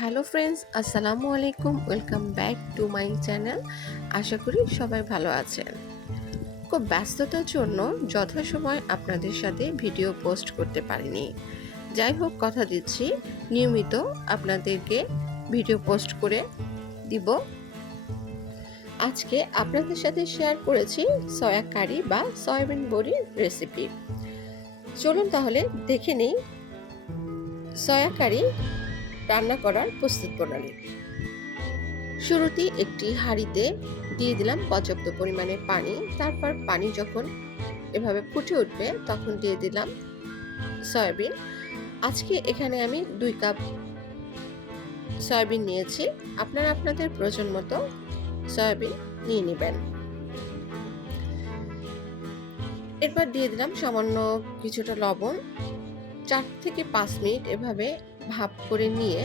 Hello friends আসসালামু আলাইকুম welcome back to my channel আশা করি সবাই ভালো আছেন। খুব ব্যস্ততার জন্য যথাসময় আপনাদের সাথে ভিডিও পোস্ট করতে পারিনি। যাই হোক, কথা দিচ্ছি। নিয়মিত আপনাদেরকে ভিডিও পোস্ট করে দিব। আজকে আপনাদের সাথে শেয়ার করেছি সয়া কারি বা সয়াবিন বড়ির রেসিপি চলুন তাহলে দেখে নিই। সয়া কারি রান্না করার প্রস্তুত প্রণালী। শুরুতেই একটি হাঁড়িতে দিয়ে দিলাম পর্যাপ্ত পরিমাণে পানি। তারপর পানি যখন এভাবে ফুটে উঠবে, তখন দিয়ে দিলাম সয়াবিন। আজকে এখানে আমি দুই কাপ সয়াবিন নিয়েছি। আপনারা আপনাদের প্রয়োজন মতো সয়াবিন নিয়ে নেবেন। এরপর দিয়ে দিলাম সামান্য কিছুটা লবণ। চার থেকে পাঁচ মিনিট এভাবে ভাপ করে নিয়ে,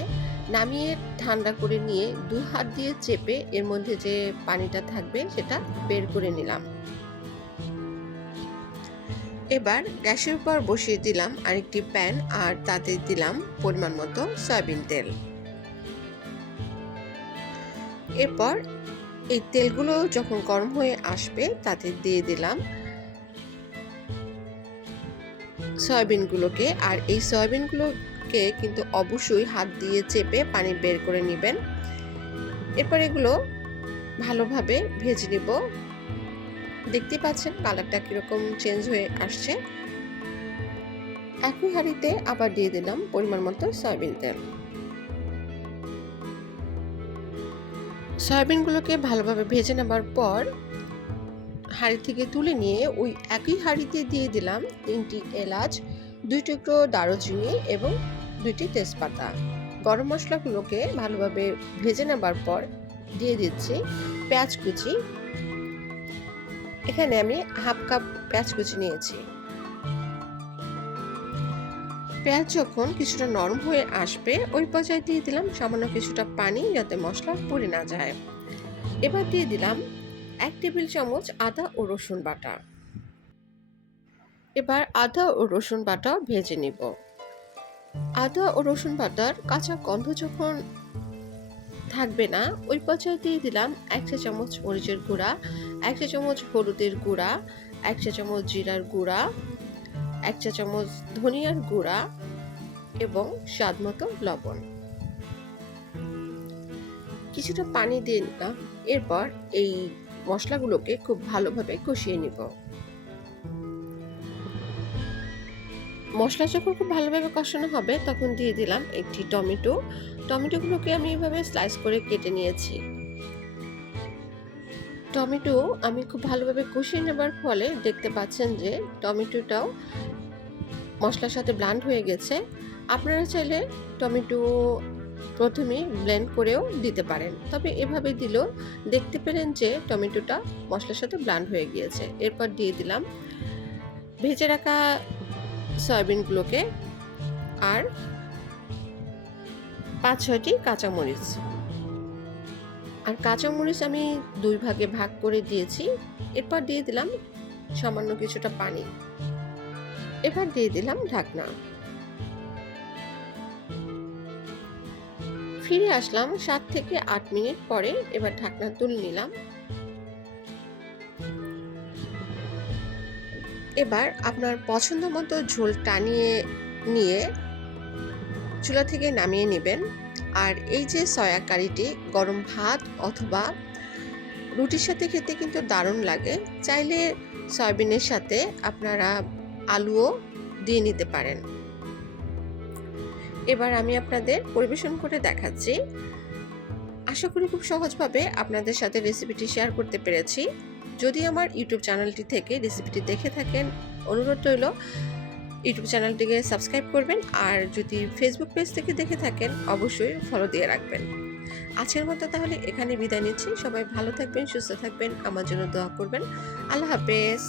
নামিয়ে ঠান্ডা করে নিয়ে দু হাত দিয়ে চেপে এর মধ্যে যে পানিটা থাকবে সেটা বের করে নিলাম। এবার গ্যাসের উপর বসিয়ে দিলাম আরেকটি প্যান আর তাতে দিলাম পরিমাণ মতো সয়াবিন তেল। এরপর এই তেলগুলো যখন গরম হয়ে আসবে তাতে দিয়ে দিলাম সয়াবিনগুলোকে। আর এই সয়াবিনগুলোকে কিন্তু অবশ্যই হাত দিয়ে চেপে পানি বের করে নেবেন। এরপর এগুলো ভালোভাবে ভেজে নিব। দেখতে পাচ্ছেন কালারটা কীরকম চেঞ্জ হয়ে আসছে। একই হাঁড়িতে আবার দিয়ে দিলাম পরিমাণ মতো সয়াবিন তেল। সয়াবিনগুলোকে ভালোভাবে ভেজে নেবার পর হাঁড়ি থেকে তুলে নিয়ে ওই একই হাঁড়িতে দিয়ে দিলাম তিনটি এলাচ, দুই টুকরো দারুচিনি এবং দুইটি তেজপাতা। গরম মশলাগুলোকে ভালোভাবে ভেজে নেবার পর দিয়ে দিচ্ছি পেঁয়াজ কুচি। এখানে আমি হাফ কাপ পেঁয়াজ কুচি নিয়েছি। পেঁয়াজ যখন কিছুটা নরম হয়ে আসবে, ওই পর্যায়ে দিয়ে দিলাম সামান্য কিছুটা পানি যাতে মশলা পড়ে না যায়। এবার দিয়ে দিলাম এক টেবিল চামচ আদা ও রসুন বাটা। এবার আদা ও রসুন বাটা ভেজে নিব। আদা ও রসুন বাটার কাঁচা গন্ধ যখন থাকবে না, ওই পর্যায়ে দিয়ে দিলাম এক চা চামচ মরিচের গুঁড়া, এক চা চামচ হলুদের গুঁড়া, এক চা চামচ জিরার গুঁড়া, এক চা চামচ ধনিয়ার গুঁড়া এবং স্বাদ মতো লবণ। কিছুটা পানি দিয়ে নিলাম। এরপর এই মশলাগুলোকে খুব ভালোভাবে কষিয়ে নিব। মশলা যখন খুব ভালোভাবে কষানো হবে, তখন দিয়ে দিলাম একটি টমেটো। টমেটোগুলোকে আমি এভাবে স্লাইস করে কেটে নিয়েছি। টমেটো আমি খুব ভালোভাবে কষিয়ে নেবার ফলে দেখতে পাচ্ছেন যে টমেটোটাও মশলার সাথে ব্লান্ড হয়ে গেছে। আপনারা চাইলে টমেটো প্রথমে ব্লেন্ড করেও দিতে পারেন। তবে এভাবে দিলেও দেখতে পেলেন যে টমেটোটা মশলার সাথে ব্লান্ড হয়ে গিয়েছে। এরপর দিয়ে দিলাম ভেজে রাখা সয়াবিনগুলোকে আর পাঁচ ছয়টি কাঁচামরিচ। আর কাঁচামরিচ আমি দুই ভাগে ভাগ করে দিয়েছি। এরপর দিয়ে দিলাম সামান্য কিছুটা পানি। এবার দিয়ে দিলাম ঢাকনা। ফিরে আসলাম সাত থেকে আট মিনিট পরে। এবার ঢাকনা তুলে নিলাম। এবার আপনার পছন্দ মতো ঝোল টানিয়ে নিয়ে চুলা থেকে নামিয়ে নেবেন। আর এই যে সয়া কারিটি, গরম ভাত অথবা রুটির সাথে খেতে কিন্তু দারুণ লাগে। চাইলে সয়াবিনের সাথে আপনারা আলুও দিয়ে নিতে পারেন। এবার আমি আপনাদের পরিবেশন করে দেখাচ্ছি। আশা করি খুব সহজভাবে আপনাদের সাথে রেসিপিটি শেয়ার করতে পেরেছি। যদি আমার ইউটিউব চ্যানেলটি থেকে রেসিপিটি দেখে থাকেন, অনুরোধ রইল ইউটিউব চ্যানেলটিকে সাবস্ক্রাইব করবেন আর যদি ফেসবুক পেজ থেকে দেখে থাকেন, অবশ্যই ফলো দিয়ে রাখবেন। আজকের মতো তাহলে এখানে বিদায় নিচ্ছি। সবাই ভালো থাকবেন, সুস্থ থাকবেন, আমার জন্য দোয়া করবেন। আল্লাহ হাফেজ।